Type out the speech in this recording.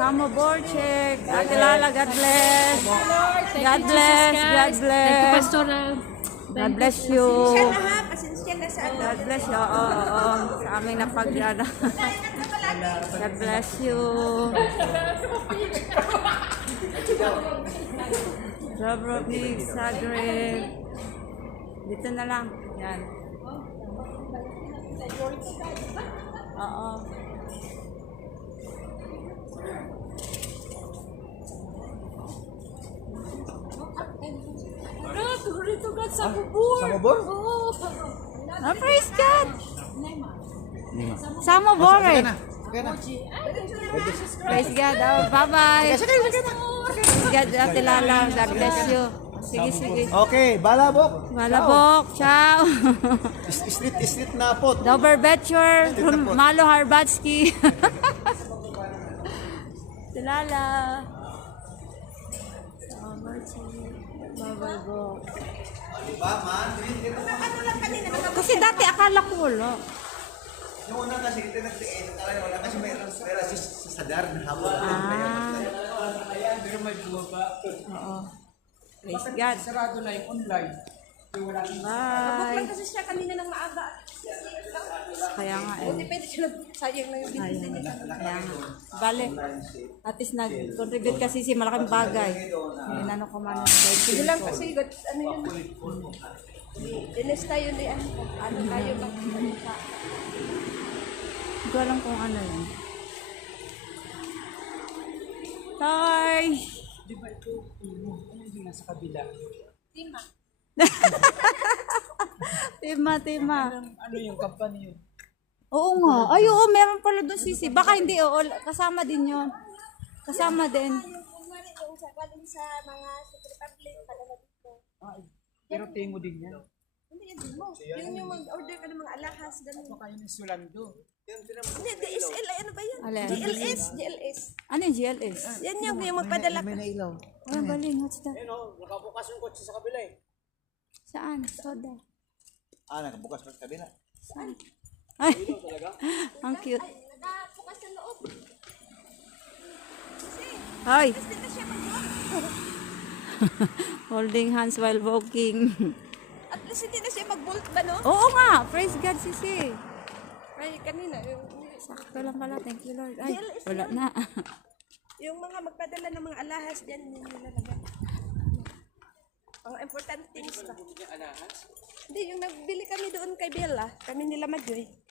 Samo Borchek. Ate Lala, God bless. God bless. God bless. Pastoral. God bless you. Pasensya na ha, pasensya na sa ano. God bless you. Oo. Sa aming napagrada. God bless you. Dobrovnik, Zagreb. Dito na lang. Yan. Oo. Sa bubur. Sa bubur? Oh, praise God. Samo Bore. Okay na. Praise God. Oh, bye-bye. Praise God, Ate Lala. God bless you. Sige, sige. Okay, balabok. Malabok. Ciao. Street na pot. Dober Betcher. Malo Harbatsky. Ate Lala. Bye-bye po. Diba, man? Kasi dati akala ko wala. Yung una kasi ito nagtiin, wala kasi may sa sadar na hapon. Pero may bumaba. Oo. Praise God. Sarado na yung online. Yung wala nang Bye. Kasi siya kanina ng maaga. Kaya nga eh. Hindi pwede siya sayang na yung binili niya. Kaya nga. Bale. At least nag-contribute kasi si malaking bagay. Inano ko man. Sige lang kasi, ano yun? Dinis tayo ni ano tayo magpunta. Hindi ko alam kung ano yun. Tay! Di ba ito? Ano yung nasa kabila? Tima. Tima. Ano yung company yun? Oo nga. Ay, oo, meron pala doon sisi. Baka hindi, oo. Kasama din yun. Kasama din. Yung kumari yung sa galing sa mga secretary pala na dito. Pero tingo din yan. Hindi yan mo. Yung mag-order ka ng mga alahas, ganun. Baka yun yung Sulando. Hindi, DSL, ano ba yan? Alin? GLS. Ano yung GLS? Yan yung magpadala ka. ilaw. Ay, galing. What's that? Nakabukas yung kotse sa kabila eh. Saan? Soda. Nakabukas pa sa kabila. Saan? Ay, ang cute. Ay, nakabukas sa loob. Ay, Hindi na siya holding hands while walking. At least hindi na siya mag-bolt ba, no? Oo nga. Praise God, sisi. Ay, kanina, Sakto lang pala. Thank you, Lord. Ay, wala na. yung mga magpadala ng mga alahas dyan, yung nilalagay. Ang important things pa. Hindi, yung nagbili kami doon kay Bella, kami nila Madjoy.